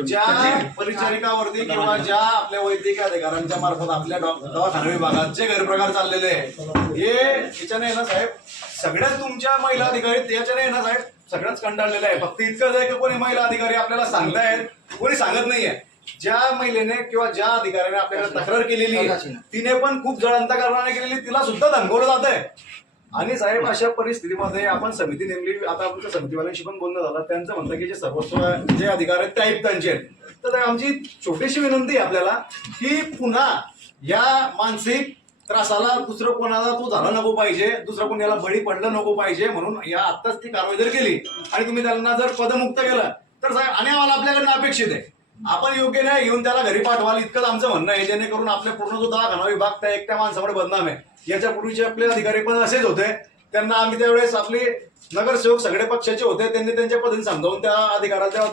ज्या परिचारिकावरती किंवा ज्या आपल्या वैद्यकीय अधिकाऱ्यांच्या मार्फत आपल्या दवाखाना विभागात जे गैरप्रकार चाललेले आहे हे याच्याने आहे ना साहेब सगळ्याच तुमच्या महिला अधिकारी याच्याने ना साहेब सगळ्याच कंटाळलेलं आहे. फक्त इतकंच आहे की कोणी महिला अधिकारी आपल्याला सांगतायत कोणी सांगत नाहीये. ज्या महिलेने किंवा ज्या अधिकाऱ्याने आपल्याकडे तक्रार केलेली आहे तिने पण खूप जळंतकरणाने केलेली तिला सुद्धा धमकवलं जात आहे आणि साहेब अशा परिस्थितीमध्ये आपण समिती नेमली आता आमच्या समितीवाल्यांशी पण बोलणं झालं. त्यांचं म्हणतं की जे सर्वस्व जे अधिकार आहेत ते आयुक्तांचे आहेत. तर आमची छोटीशी विनंती आहे आपल्याला की पुन्हा या मानसिक त्रासाला दुसरं कोणाला तो झाला नको पाहिजे दुसरं कोणाला बळी पडलं नको पाहिजे म्हणून या आत्ताच ती कारवाई जर केली आणि तुम्ही त्यांना जर पदमुक्त केलं तर साहेब आणि आम्हाला आपल्याकडनं अपेक्षित आहे. आपण योग्य नाही घेऊन त्याला घरी पाठवाल इतकंच आमचं म्हणणं आहे. जेणेकरून आपल्या पूर्ण जो दवाखाना विभाग त्या एकट्या माणसामुळे बदनाम आहे. याच्या पूर्वीचे आपले अधिकारी पण असेच होते. त्यांना आम्ही त्यावेळेस आपले नगरसेवक सगळे पक्षाचे होते. त्यांनी त्यांच्या पद्धतीने समजावून त्या अधिकाराच्या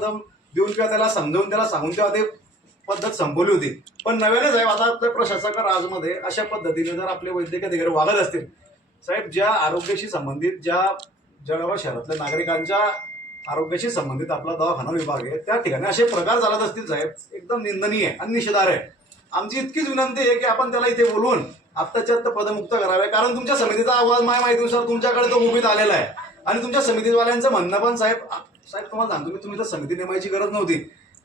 देऊन किंवा त्याला समजावून त्याला सांगून तेव्हा ते पद्धत संपवली होती. पण नव्याने साहेब आता आपल्या प्रशासक राजमध्ये अशा पद्धतीने जर आपले वैद्यकीय अधिकारी वागत असतील साहेब ज्या आरोग्याशी संबंधित ज्या जळगाव शहरातल्या नागरिकांच्या आरोग्याशी संबंधित आपला दवाखाना विभाग आहे त्या ठिकाणी असे प्रकार चालत असतील साहेब. एकदम निंदनीय आणि निषेधार आहे. आमची इतकीच विनंती आहे की आपण त्याला इथे बोलवून आत्ताच्या आत्ता पदमुक्त करावे. कारण तुमच्या समितीचा आवाज माझ्या माहितीनुसार तुमच्याकडे तो मुभीत आलेला आहे. आणि तुमच्या समितीवाल्यांचं म्हणणं पण साहेब साहेब तुम्हाला सांगतो मी तुम्ही तर समिती नेमायची गरज नव्हती.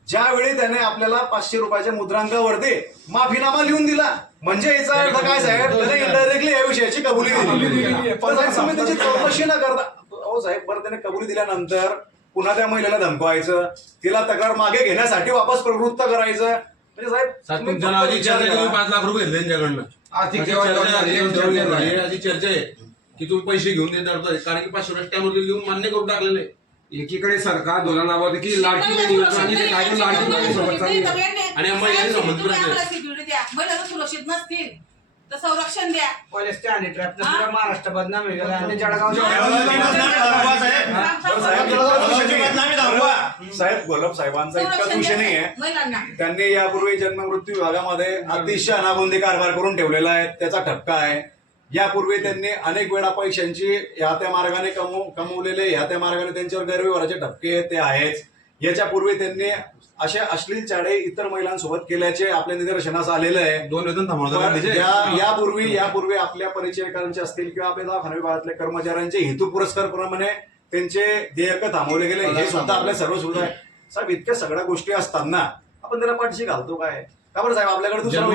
ज्यावेळी त्याने आपल्याला पाचशे रुपयाच्या मुद्रांकावरती माफीनामा लिहून दिला म्हणजे याचा अर्थ काय साहेब? त्याने इनडायरेक्टली या विषयाची कबुली दिली. पण साहेब चौकशी न करता हो साहेब बरं त्याने कबुली दिल्यानंतर पुन्हा त्या महिलेला धमकवायचं तिला तक्रार मागे घेण्यासाठी वापस प्रवृत्त करायचं म्हणजे साहेब साहेब तुम्ही तुमच्या फक्त नावाची विचार चर्चा करा. तुम्ही पाच लाख रुपये घेतले त्यांच्याकडनं आर्थिक अशी चर्चा झाली, झाली, देवाणघेवाण झाली, झाली. अशी चर्चा आहे की तुम्ही पैसे घेऊन देत जाता. कारण की पाचशे रुपये स्टॅम्पवरती लिहून मान्य करून टाकलेले एकीकडे सरकार धोरण राबवते की लाडकी बहीण योजना आणि ते लाडकी बहीण सोबत चालली आहे. आणि. सिक्युरिटी द्या महिला सुरक्षित नसतील तर संरक्षण द्या आणि पुरा महाराष्ट्र बदनाम आणि जळगाव साहेब गोलब साहेबांचा इतकाच संरक्षण विषय नाहीये. महिलांना. त्यांनी यापूर्वी जन्म मृत्यू विभागामध्ये अतिशय अनागोंदी कारभार करून ठेवलेला आहे. त्याचा ठपका आहे. यापूर्वी त्यांनी अनेक वेळा पैशांची ह्या त्या मार्गाने कमव कमवलेले ह्या त्या मार्गाने त्यांच्यावर गैरव्यवहाराचे ठपके ते आहेच. याच्या पूर्वी त्यांनी अशा अश्लील चाडे इतर महिलांसोबत केल्याचे आपल्या निदर्शनास आलेलं आहे. दोन वेतन पण. या- यापूर्वी यापूर्वी आपल्या परिचयकारांचे असतील किंवा आपल्या दवाखाना विभागातल्या कर्मचाऱ्यांचे हेतू पुरस्कार प्रमाणे त्यांचे देयक थांबवले गेले. हे सुद्धा आपल्या सर्व सुद्धा आहे साहेब इतक्या सगळ्या गोष्टी असताना आपण त्याला पाठशी घालतो काय? का बरं साहेब आपल्याकडे दुसरा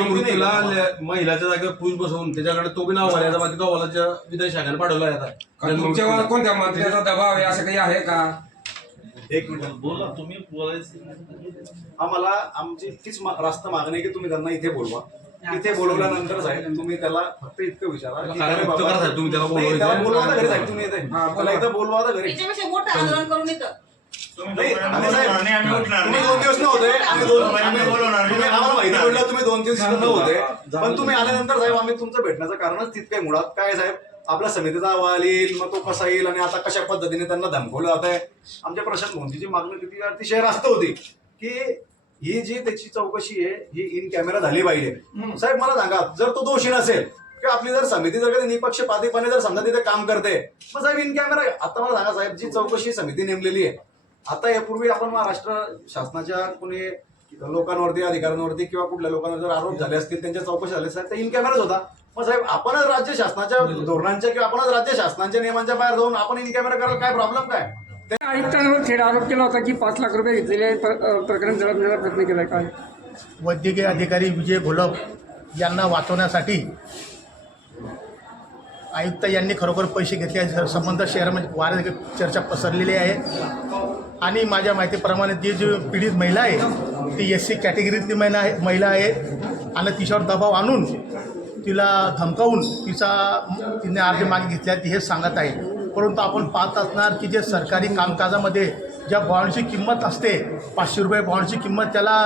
महिलाच्या जागेवर पुरुष बसवून त्याच्याकडे तो बी नाव घालायचा बाकी तो वालाच्या विधान शाखेने पाठवला जातात तुमच्यावर कोणत्या मंत्र्याचा दबाव आहे? असं काही आहे का? एक मिनिट. बोला तुम्ही बोलायचं. आम्हाला आमची इतकीच मा- रास्त मागणी की तुम्ही त्यांना इथे बोलवा. इथे बोलवल्यानंतर साहेब तुम्ही त्याला फक्त इतकं विचारा. की काय अरे फक्त बाबा- करा साहेब, तुम्ही त्याला नाही, बोलवा त्याला इथे. बोलवा ना घरी साहेब तुम्ही हा, त्याला इथं बोलवा ना घरी. याच्यापेक्षा मोठं आंदोलन करून येतं. नाही, आणि साहेब, आणि आम्ही उठणार तुम्ही नाही. दोन दिवस नव्हते. आम्ही दोन आम्ही आम्ही- बोलवणार नाही. तुम्ही आम्हाला माहिती पडलं तुम्ही दोन दिवस तिथं नव्हते. पण तुम्ही आल्यानंतर साहेब आम्ही तुमचं भेटण्याचं कारणच तितकं आहे मुळात. काय साहेब? आपल्या समितीचा अहवाल येईल मग तो कसा येईल आणि आता कशा पद्धतीने त्यांना धमकवलं जात आहे आमच्या प्रशांत मोदीची मागणी किती अतिशय रास्त होती की ही जी त्याची चौकशी आहे ही इन कॅमेरा झाली पाहिजे. साहेब मला सांगा जर तो दोषी नसेल किंवा आपली जर समिती जर कधी निपक्षपातीपणे जर समजा तिथे काम करते मग साहेब इन कॅमेरा आता मला सांगा साहेब जी चौकशी समिती नेमलेली आहे आता यापूर्वी आपण महाराष्ट्र शासनाच्या कोणी लोकांवरती अधिकाऱ्यांवरती किंवा कुठल्या लोकांवर जर आरोप झाले असतील त्यांच्या चौकशी झाल्या असतील तर इन कॅमेराच होता. मग साहेब आपणच राज्य शासनाच्या धोरणांच्या किंवा आपणच राज्य शासनाच्या नियमांच्या बाहेर जाऊन आपण इन कॅमेरा करायला काय प्रॉब्लेम काय? आयुक्तांवर थेट आरोप केला होता की पाच लाख रुपये घेतलेले प्रकरण जळवण्याचा प्रयत्न केला काय वैद्यकीय अधिकारी विजय घोलप यांना वाचवण्यासाठी आयुक्त यांनी खरोखर पैसे घेतले आहेत. संबंध शहरामध्ये म्हणजे वारे चर्चा पसरलेली आहे. आणि माझ्या माहितीप्रमाणे ती जी पीडित महिला आहे ती एस सी कॅटेगरीतली महिला आहे महिला आहे. आणि तिच्यावर दबाव आणून तिला धमकावून तिचा तिने अर्ज मागे घेतल्या ती हे सांगत आहे. परंतु आपण पाहत असणार की जे सरकारी कामकाजामध्ये ज्या बॉन्डची किंमत असते पाचशे रुपये बॉन्डची किंमत त्याला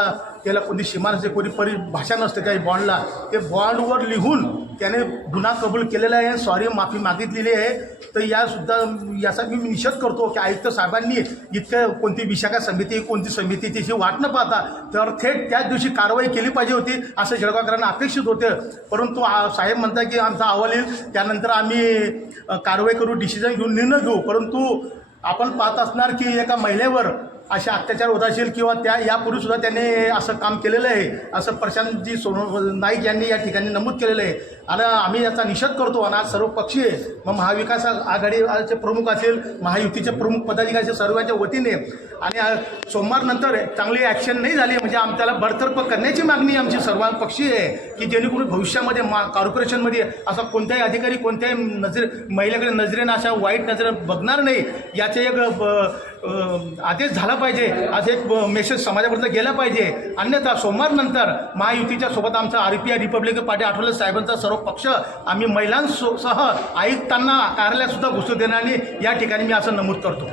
त्याला कोणती सीमा नसते कोणी परि भाषा नसते त्या बॉन्डला ते बॉन्डवर लिहून त्याने गुन्हा कबूल केलेला आहे. सॉरी माफी मागितलेली आहे. तर यासुद्धा याचा मी निषेध करतो की आयुक्त साहेबांनी इतकं कोणती विशाखा समिती कोणती समिती तिची वाट न पाहता तर थेट त्याच दिवशी कारवाई केली पाहिजे होती असं जळगावकरांना अपेक्षित होतं. परंतु साहेब म्हणतात की आमचा अहवाल येईल. त्यानंतर आम्ही कारवाई करू डिसिजन घेऊन निर्णय घेऊ. परंतु आपण पाहत असणार की एका महिलेवर असे अत्याचार होत असेल किंवा त्या यापूर्वी सुद्धा त्यांनी असं काम केलेलं आहे. असं प्रशांतजी सोनो नाईक यांनी या ठिकाणी नमूद केलेलं आहे. आणि आम्ही याचा निषेध करतो आणि आज सर्व पक्षीय मग महाविकास आघाडीचे प्रमुख असेल महायुतीचे प्रमुख पदाधिकारी असेल सर्वांच्या वतीने. आणि सोमवारनंतर चांगली ॲक्शन नाही झाली म्हणजे आमच्याला बडतर्फ करण्याची मागणी आमची सर्व पक्षी आहे की जेणेकरून भविष्यामध्ये मा कॉर्पोरेशनमध्ये असा कोणत्याही अधिकारी कोणत्याही नजरे महिलेकडे नजरेनं अशा वाईट नजरे बघणार नाही. याचे एक ब- आदेश झाला पाहिजे. असं एक मेसेज समाजापर्यंत गेला पाहिजे. अन्यथा सोमवारनंतर महायुतीच्या सोबत आमचा R P I Republican party Athawale साहेबांचा सर्व पक्ष आम्ही महिलांसह आयुक्तांना कार्यालयातसुद्धा घुसू देणार आणि या ठिकाणी मी असं नमूद करतो.